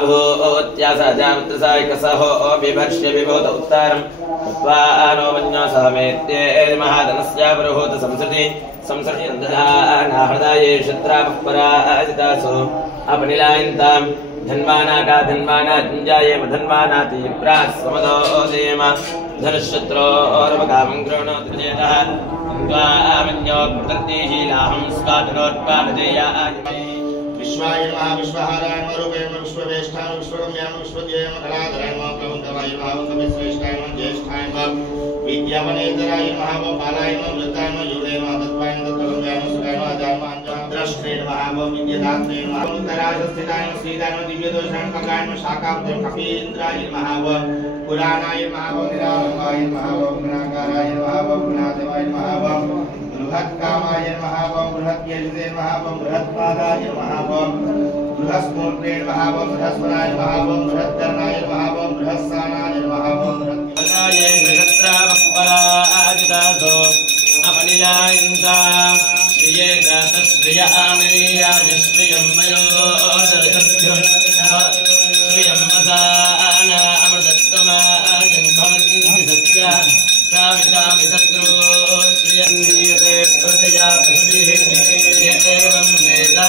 आभूत्यासजामृतसायकसहो बिभर्ष्य विभूत उत्तारम् उत्वानो मन्यो सहमेत्ये महाधनस्य पुरुहूत संसृति संसृति नाहृदाये शत्रापः पराजितासो अपनिलायन्ताम् धन्वानाका धन्वाना जुञ्जाये मधन्वानाति प्रास्समदोदयेम धनुश्शत्रोर्वकामं गृह्णोति चेतः त्वामन्यो प्रतीहीलाहं स्कातनोत्पाददेयाय विश्वाय नमः विश्वहाराय नमः रूपाय नमः विश्ववेष्ठाय नमः विश्वगम्याय नमः विश्वदेवाय नमः कलाधराय नमः प्रबन्धवाय नमः कविश्रेष्ठाय नमः ज्येष्ठाय नमः विद्यावनेतराय नमः बालाय नमः वृद्धाय नमः योगे नमः तत्त्वाय नमः तत्त्वगम्याय नमः सुखाय नमः अजायमाय नमः द्रष्टे नमः विद्यादात्रे नमः उत्तराजस्थिताय नमः श्रीदाय नमः दिव्यदोषाय नमः कगाय नमः शाकाब्दे कपीन्द्राय नमः पुराणाय नमः निरालम्बाय नमः गुणाकाराय नमः गुणादेवाय नमः बृहत्कामाय नमः बृहत्यजुते नमः बृहत्पादाय नमः बृहस्मूर्ते नमः बृहस्पराय नमः बृहत्कर्णाय नमः बृहस्सानाय नमः बृहत्पदाय नक्षत्रावः पराजितासो अपनिलायन्ता श्रिये जातश्रिय आनिर्याय श्रियं वयो दर्शभ्यं श्रियं वदाना अमृतत्वमाजं भवन्ति सत्या सावितामितत्रो श्रियं नीयते प्रतया पृथिवीः एवं वेदा